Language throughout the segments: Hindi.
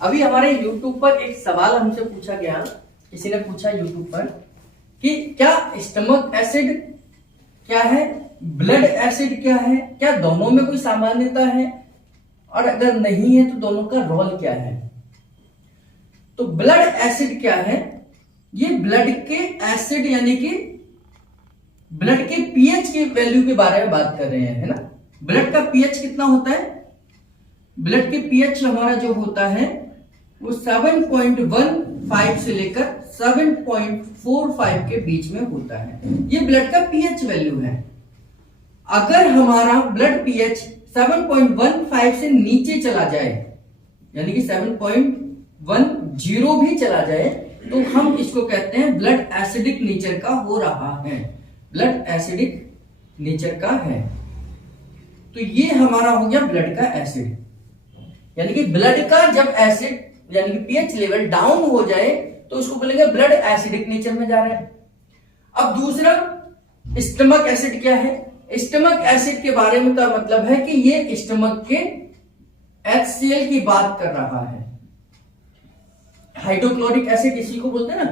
अभी हमारे YouTube पर एक सवाल हमसे पूछा गया, किसी ने पूछा YouTube पर कि क्या स्टमक एसिड क्या है, ब्लड एसिड क्या है, क्या दोनों में कोई सामान्यता है, और अगर नहीं है तो दोनों का रोल क्या है। तो ब्लड एसिड क्या है, ये ब्लड के एसिड यानी कि ब्लड के पीएच की वैल्यू के बारे में बात कर रहे हैं, है ना। ब्लड का पीएच कितना होता है, ब्लड के पीएच हमारा जो होता है वो 7.15 से लेकर 7.45 के बीच में होता है। ये ब्लड का पीएच वैल्यू है। अगर हमारा ब्लड पीएच 7.15 से नीचे चला जाए, यानी कि 7.10 भी चला जाए, तो हम इसको कहते हैं ब्लड एसिडिक नेचर का हो रहा है, ब्लड एसिडिक नेचर का है। तो ये हमारा हो गया ब्लड का एसिड, यानी कि ब्लड का जब एसिड यानी कि पीएच लेवल डाउन हो जाए तो उसको बोलेंगे ब्लड एसिडिक नेचर में जा रहा है। अब दूसरा स्टमक एसिड क्या है। स्टमक एसिड के बारे में का मतलब है कि ये स्टमक के HCl की बात कर रहा है। हाइड्रोक्लोरिक एसिड इसी को बोलते हैं ना,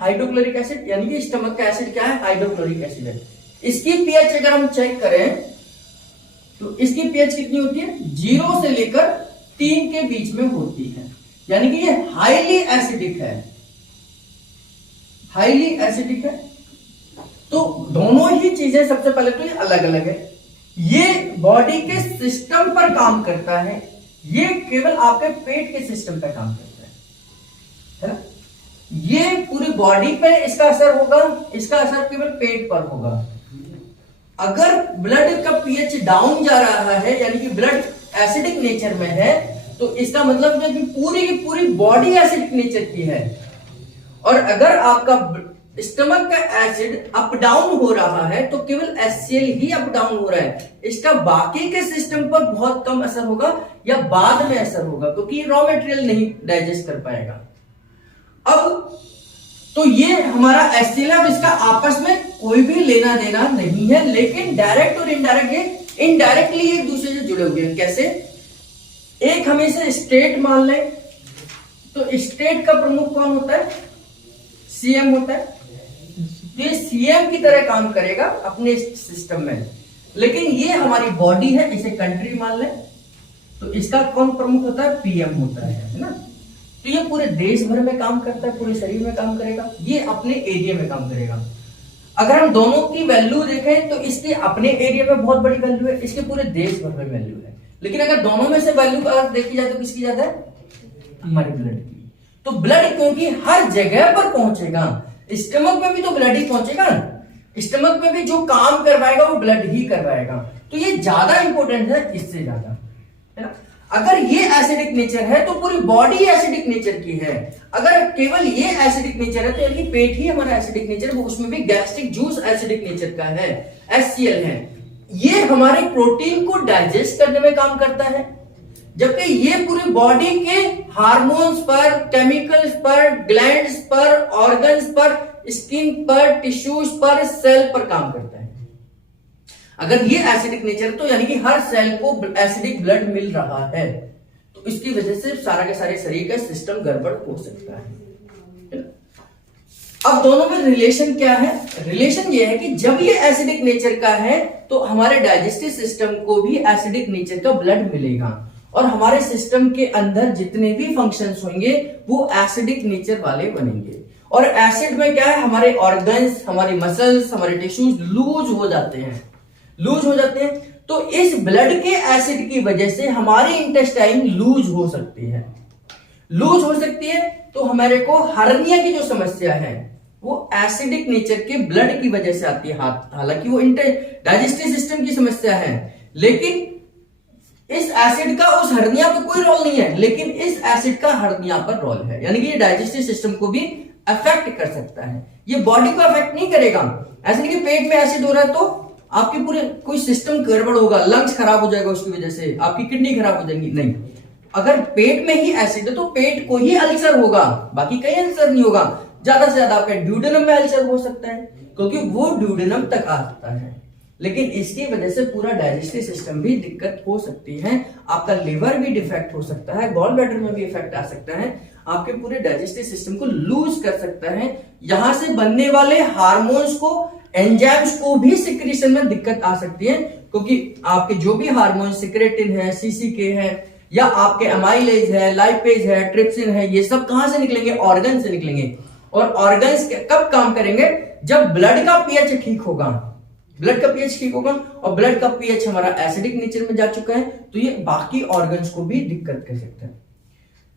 हाइड्रोक्लोरिक एसिड, यानी कि स्टमक का एसिड क्या है, हाइड्रोक्लोरिक एसिड है। इसकी पीएच अगर हम चेक करें तो इसकी पीएच कितनी होती है, 0 से लेकर 3 के बीच में होती है, यानी कि ये हाईली एसिडिक है, हाईली एसिडिक है। तो दोनों ही चीजें सबसे पहले तो ये अलग अलग है। ये बॉडी के सिस्टम पर काम करता है, ये केवल आपके पेट के सिस्टम पर काम करता है ना। ये पूरी बॉडी पे इसका असर होगा, इसका असर केवल पेट पर होगा। अगर ब्लड का पीएच डाउन जा रहा है, यानी कि ब्लड एसिडिक नेचर में है, तो इसका मतलब है कि पूरी की पूरी बॉडी एसिडिक नेचर की है। और अगर आपका स्टमक का एसिड अप डाउन हो रहा है तो केवल HCl ही अप डाउन हो रहा है, इसका बाकी के सिस्टम पर बहुत कम असर होगा या बाद में असर होगा, क्योंकि रॉ मटेरियल नहीं डाइजेस्ट कर पाएगा। अब तो ये हमारा HCl है, इसका आपस में कोई भी लेना देना नहीं है, लेकिन डायरेक्ट और इनडायरेक्ट ये इनडायरेक्टली एक दूसरे से जुड़े हुए हैं। कैसे, एक हम इसे स्टेट मान लें, तो स्टेट का प्रमुख कौन होता है, CM होता है। तो ये CM की तरह काम करेगा अपने सिस्टम में, लेकिन ये हमारी बॉडी है, इसे कंट्री मान लें, तो इसका कौन प्रमुख होता है, PM होता है ना। तो ये पूरे देश भर में काम करता है, पूरे शरीर में काम करेगा, ये अपने एरिया में काम करेगा। अगर हम दोनों की वैल्यू देखें तो इसके अपने एरिया में बहुत बड़ी वैल्यू है, इसके पूरे देश भर में वैल्यू है। लेकिन अगर दोनों में से वैल्यू अगर देखी जाए तो किसकी ज्यादा है, हमारी ब्लड की। तो ब्लड क्योंकि हर जगह पर पहुंचेगा, स्टमक में भी तो ब्लड ही पहुंचेगा, स्टमक में भी जो काम करवाएगा वो ब्लड ही करवाएगा। तो ये ज्यादा इंपॉर्टेंट है इससे ज्यादा, है ना। अगर ये एसिडिक नेचर है तो पूरी बॉडी एसिडिक नेचर की है। अगर केवल ये एसिडिक नेचर है तो यानी पेट ही हमारा एसिडिक नेचर, वो उसमें भी गैस्ट्रिक जूस एसिडिक नेचर का है, HCl है। ये हमारे प्रोटीन को डाइजेस्ट करने में काम करता है, जबकि ये पूरी बॉडी के हार्मोन्स पर, केमिकल्स पर, ग्लैंड्स पर, ऑर्गन्स पर, स्किन पर, टिश्यूज पर, सेल पर काम करता है। अगर ये एसिडिक नेचर तो यानी कि हर सेल को एसिडिक ब्लड मिल रहा है, तो इसकी वजह से सारा के सारे शरीर का सिस्टम गड़बड़ हो सकता है। अब दोनों में रिलेशन क्या है, रिलेशन ये है कि जब ये एसिडिक नेचर का है तो हमारे डाइजेस्टिव सिस्टम को भी एसिडिक नेचर का ब्लड मिलेगा, और हमारे सिस्टम के अंदर जितने भी फंक्शंस होंगे वो एसिडिक नेचर वाले बनेंगे। और एसिड में क्या है, हमारे ऑर्गन्स, हमारी मसल्स, हमारे टिश्यूज लूज हो जाते हैं, लूज हो जाते हैं। तो इस ब्लड के एसिड की वजह से हमारी इंटेस्टाइन लूज हो सकती है, लूज हो सकती है। तो हमारे को हर्निया की जो समस्या है वो एसिडिक नेचर के ब्लड की वजह से आती है। हालांकि वो डाइजेस्टिव सिस्टम की समस्या है, लेकिन इस एसिड का उस हर्निया पर कोई रोल नहीं है, लेकिन इस एसिड का हर्निया पर रोल है, यानी कि ये डाइजेस्टिव सिस्टम को भी अफेक्ट कर सकता है। ये बॉडी को अफेक्ट नहीं करेगा। ऐसे नहीं कि पेट में एसिड हो रहा है तो आपके पूरे कोई सिस्टम गड़बड़ होगा, लंग्स खराब हो जाएगा उसकी वजह से, आपकी किडनी खराब हो जाएगी, नहीं। अगर पेट में ही एसिड है तो पेट को ही अल्सर होगा, बाकी कहीं अल्सर नहीं होगा। ज्यादा से ज्यादा आपका ड्यूडेनम में अल्सर हो सकता है, क्योंकि वो ड्यूडेनम तक आ सकता है। लेकिन इसकी वजह से पूरा डाइजेस्टिव सिस्टम भी दिक्कत हो सकती है, आपका लिवर भी डिफेक्ट हो सकता है, गॉल ब्लैडर में भी इफेक्ट आ सकता है, आपके पूरे डाइजेस्टिव सिस्टम को लूज कर सकता है। यहां से बनने वाले हार्मोन्स को, एंजाइम्स को भी सिक्रीशन में दिक्कत आ सकती है, क्योंकि आपके जो भी हार्मोन सिक्रेटिन है, सीसीके है, या आपके अमाइलेज है, लाइपेज है, ट्रिप्सिन है, ये सब कहां से निकलेंगे? ऑर्गन से निकलेंगे। और ऑर्गन्स कब काम करेंगे? जब ब्लड का पीएच ठीक होगा। ब्लड का पीएच ठीक होगा और ब्लड का पीएच हमारा एसिडिक नेचर में जा चुका है, तो ये बाकी ऑर्गन्स को भी दिक्कत कर सकता है,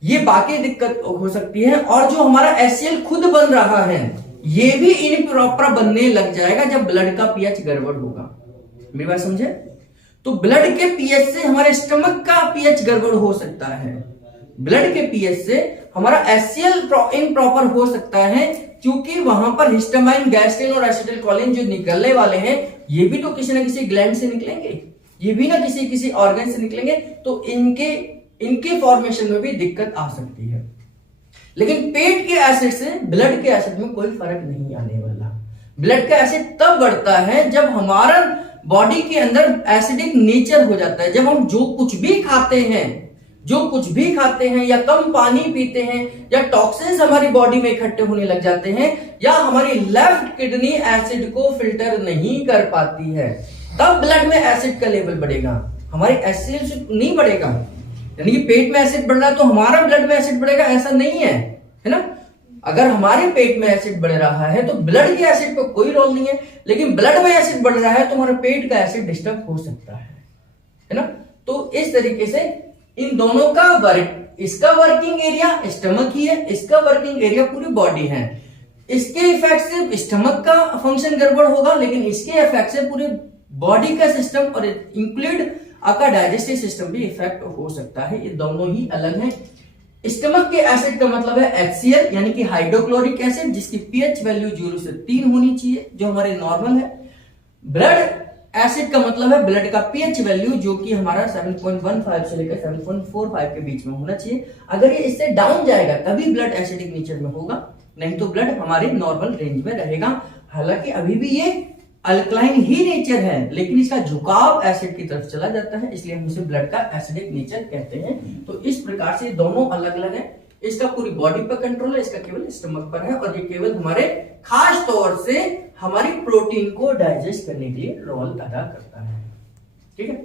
ये बाकी दिक्कत हो सकती है। और जो हमारा HCl खुद बन रहा है, ये भी इनप्रॉपर बनने लग जाएगा जब ब्लड का पीएच गड़बड़ होगा। मेरी बात समझे? तो ब्लड के पीएच से हमारे स्टमक का पीएच गड़बड़ हो सकता है, ब्लड के पीएच से हमारा HCl इनप्रॉपर हो सकता है, क्योंकि वहां पर हिस्टामाइन, गैस्ट्रिन और एसिटिलकोलिन जो निकलने वाले हैं, ये भी तो किसी ना किसी ग्लैंड से निकलेंगे, ये भी ना किसी ऑर्गन से निकलेंगे, तो इनके फॉर्मेशन में भी दिक्कत आ सकती है। लेकिन पेट के एसिड से ब्लड के एसिड में कोई फर्क नहीं आने वाला। ब्लड का एसिड तब बढ़ता है जब हमारा बॉडी के अंदर एसिडिक नेचर हो जाता है, जब हम जो कुछ भी खाते हैं या कम पानी पीते हैं, या टॉक्सिन्स हमारी बॉडी में इकट्ठे होने लग जाते हैं, या हमारी लेफ्ट किडनी एसिड को फिल्टर नहीं कर पाती है, तब ब्लड में एसिड का लेवल बढ़ेगा, हमारी एसिड नहीं बढ़ेगा। यानी कि पेट में एसिड बढ़ रहा है तो हमारा ब्लड में एसिड बढ़ेगा, ऐसा नहीं है, है ना? अगर हमारे पेट में एसिड बढ़ रहा है तो ब्लड के एसिड पे कोई रोल नहीं है, लेकिन ब्लड में एसिड बढ़ रहा है तो हमारे पेट का एसिड डिस्टर्ब हो सकता है ना? तो इस तरीके से इन दोनों का इसका वर्किंग एरिया स्टमक ही है, इसका वर्किंग एरिया पूरी बॉडी है। इसके इफेक्ट से स्टमक का फंक्शन गड़बड़ होगा, लेकिन इसके इफेक्ट से पूरे बॉडी का सिस्टम और इंक्लूड आपका डाइजेस्टिव सिस्टम भी इफेक्ट हो सकता है। ये दोनों ही अलग हैं। स्टमक के एसिड का मतलब है HCl यानी कि हाइड्रोक्लोरिक एसिड, जिसकी पीएच वैल्यू 0 से 3 होनी चाहिए, जो हमारे नॉर्मल है। ब्लड एसिड का मतलब है ब्लड का पीएच वैल्यू, जो कि हमारा 7.15 से लेकर 7.45 के बीच में होना चाहिए। अगर ये इससे डाउन जाएगा तभी ब्लड एसिडिक नेचर में होगा, नहीं तो ब्लड हमारे नॉर्मल रेंज में रहेगा। हालांकि अभी भी ये अल्कलाइन ही नेचर है, लेकिन इसका झुकाव एसिड की तरफ चला जाता है, इसलिए हम इसे ब्लड का एसिडिक नेचर कहते हैं। तो इस प्रकार से दोनों अलग अलग है। इसका पूरी बॉडी पर कंट्रोल है, इसका केवल स्टमक पर है, और ये केवल हमारे खास तौर से हमारी प्रोटीन को डाइजेस्ट करने के लिए रोल अदा करता है। ठीक है।